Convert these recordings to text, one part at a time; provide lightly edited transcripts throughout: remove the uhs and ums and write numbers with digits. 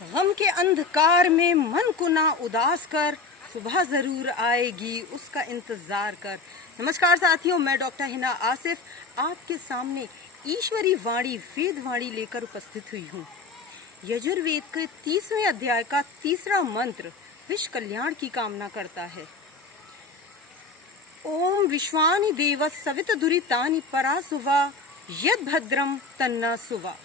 गम के अंधकार में मन को ना उदास कर, सुबह जरूर आएगी उसका इंतजार कर। नमस्कार साथियों, मैं डॉक्टर हिना आसिफ आपके सामने ईश्वरी वाणी वेद वाणी लेकर उपस्थित हुई हूँ। यजुर्वेद के 30वें अध्याय का तीसरा मंत्र विश्व कल्याण की कामना करता है। ओम विश्वानि देव सवित दुरितानि परा सुवा यद भद्रम तन्ना सुवा।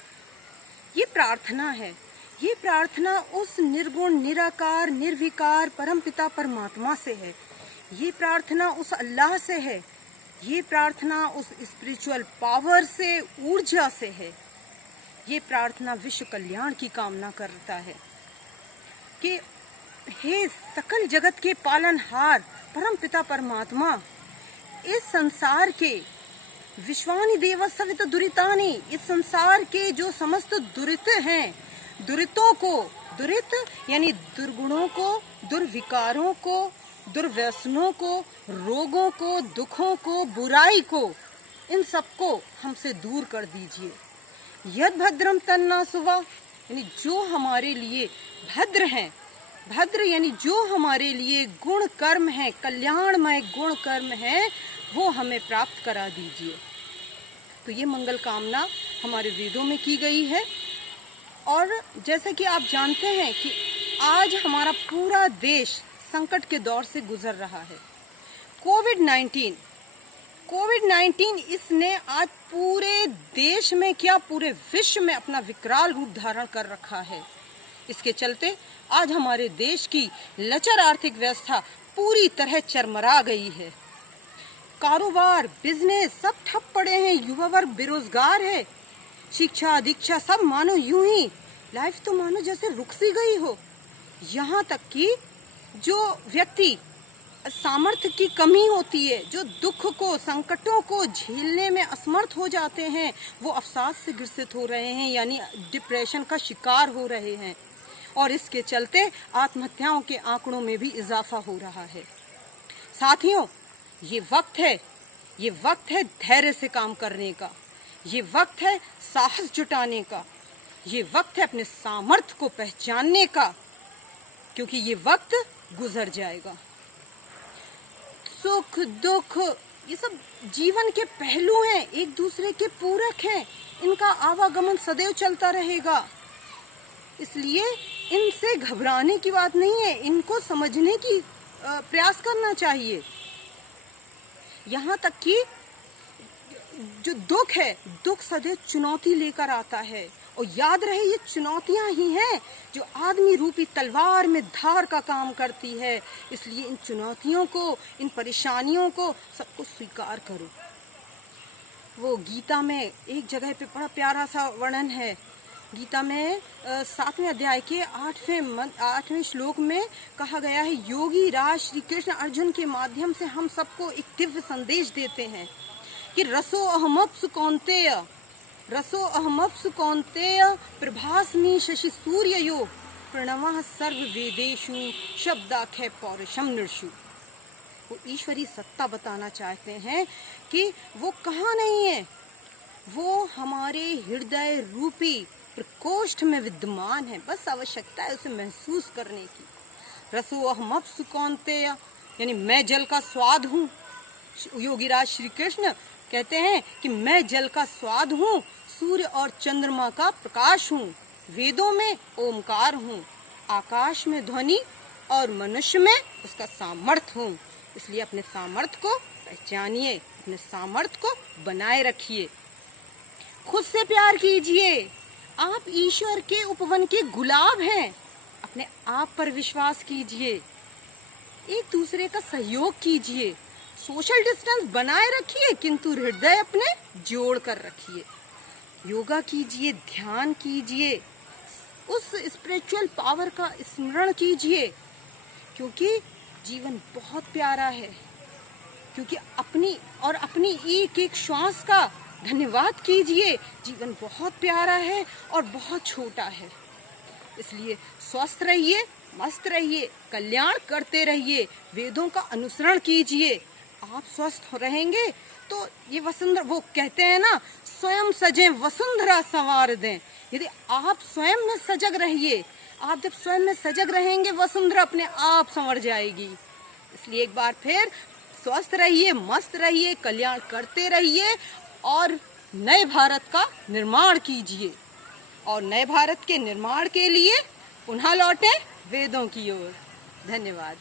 ये प्रार्थना है। ये प्रार्थना उस निर्गुण निराकार निर्विकार परमपिता परमात्मा से है। ये प्रार्थना उस अल्लाह से है। ये प्रार्थना उस स्पिरिचुअल पावर से, ऊर्जा से है। ये प्रार्थना विश्व कल्याण की कामना करता है कि हे सकल जगत के पालनहार परमपिता परमात्मा, इस संसार के विश्वानि देव सवित दुरितानि, इस संसार के जो समस्त दुरित हैं, दुरितों को, दुरित यानी दुर्गुणों को, दुर्विकारों को, दुर्व्यसनों को, रोगों को, दुखों को, बुराई को, इन सबको हमसे दूर कर दीजिए। यद भद्रम तन्ना सुवा, यानी जो हमारे लिए भद्र हैं, भद्र यानी जो हमारे लिए गुण कर्म है, कल्याणमय गुण कर्म है, वो हमें प्राप्त करा दीजिए। तो ये मंगल कामना हमारे वेदों में की गई है। और जैसे कि आप जानते हैं कि आज हमारा पूरा देश संकट के दौर से गुजर रहा है। कोविड-19 इसने आज पूरे देश में क्या पूरे विश्व में अपना विकराल रूप धारण कर रखा है। इसके चलते आज हमारे देश की लचर आर्थिक व्यवस्था पूरी तरह चरमरा गई है। कारोबार, बिजनेस सब ठप पड़े हैं। युवा वर्ग बेरोजगार है। शिक्षा दीक्षा सब मानो यूं ही लाइफ तो मानो जैसे रुक सी गई हो। यहाँ तक कि जो व्यक्ति सामर्थ्य की कमी होती है, जो दुख को, संकटों को झेलने में असमर्थ हो जाते हैं, वो अवसाद से ग्रसित हो रहे हैं, यानी डिप्रेशन का शिकार हो रहे हैं। और इसके चलते आत्महत्याओं के आंकड़ों में भी इजाफा हो रहा है। साथियों, ये वक्त है धैर्य से काम करने का। ये वक्त है साहस जुटाने का। ये वक्त है अपने सामर्थ्य को पहचानने का, क्योंकि ये वक्त गुजर जाएगा। सुख दुख ये सब जीवन के पहलू हैं, एक दूसरे के पूरक हैं। इनका आवागमन सदैव चलता रहेगा। इसलिए इनसे घबराने की बात नहीं है, इनको समझने की प्रयास करना चाहिए। यहाँ तक कि जो दुख है, दुख सदैव चुनौती लेकर आता है। और याद रहे, ये चुनौतियां ही हैं जो आदमी रूपी तलवार में धार का काम करती है। इसलिए इन चुनौतियों को, इन परेशानियों को सबको स्वीकार करो। वो गीता में एक जगह पे बड़ा प्यारा सा वर्णन है। गीता में 7वें अध्याय के 8वें श्लोक में कहा गया है, योगी राज श्री कृष्ण अर्जुन के माध्यम से हम सबको एक दिव्य संदेश देते हैं कि रसो अहमप्सु कौन्तेय प्रभास्मि शशि सूर्ययो प्रणवः सर्व वेदेषु शब्दाख्य पौरुषम नृषु। वो ईश्वरी सत्ता बताना चाहते हैं कि वो कहाँ नहीं है, वो हमारे हृदय रूपी प्रकोष्ठ में विद्यमान है। बस आवश्यकता है उसे महसूस करने की। रसो अहमप्सु कौन्तेय, यानी मैं जल का स्वाद हूँ। योगीराज श्री कृष्ण कहते हैं कि मैं जल का स्वाद हूँ, सूर्य और चंद्रमा का प्रकाश हूँ, वेदों में ओमकार हूँ, आकाश में ध्वनि और मनुष्य में उसका सामर्थ्य हूँ। इसलिए अपने सामर्थ्य को पहचानिए, अपने सामर्थ्य को बनाए रखिए, खुद से प्यार कीजिए। आप ईश्वर के उपवन के गुलाब हैं। अपने आप पर विश्वास कीजिए, एक दूसरे का सहयोग कीजिए, सोशल डिस्टेंस बनाए रखिए, किंतु हृदय अपने जोड़ कर रखिए। योगा कीजिए, ध्यान कीजिए, उस स्पिरिचुअल पावर का स्मरण कीजिए, क्योंकि जीवन बहुत प्यारा है। क्योंकि अपनी एक एक श्वास का धन्यवाद कीजिए। जीवन बहुत प्यारा है और बहुत छोटा है। इसलिए स्वस्थ रहिए, मस्त रहिए, कल्याण करते रहिए, वेदों का अनुसरण कीजिए। आप स्वस्थ रहेंगे तो ये वसुंधरा, वो कहते हैं ना, स्वयं सजें वसुंधरा संवार दें। यदि आप स्वयं में सजग रहिए, आप जब स्वयं में सजग रहेंगे, वसुंधरा अपने आप संवर जाएगी। इसलिए एक बार फिर स्वस्थ रहिए, मस्त रहिए, कल्याण करते रहिए और नए भारत का निर्माण कीजिए। और नए भारत के निर्माण के लिए पुनः लौटें वेदों की ओर। धन्यवाद।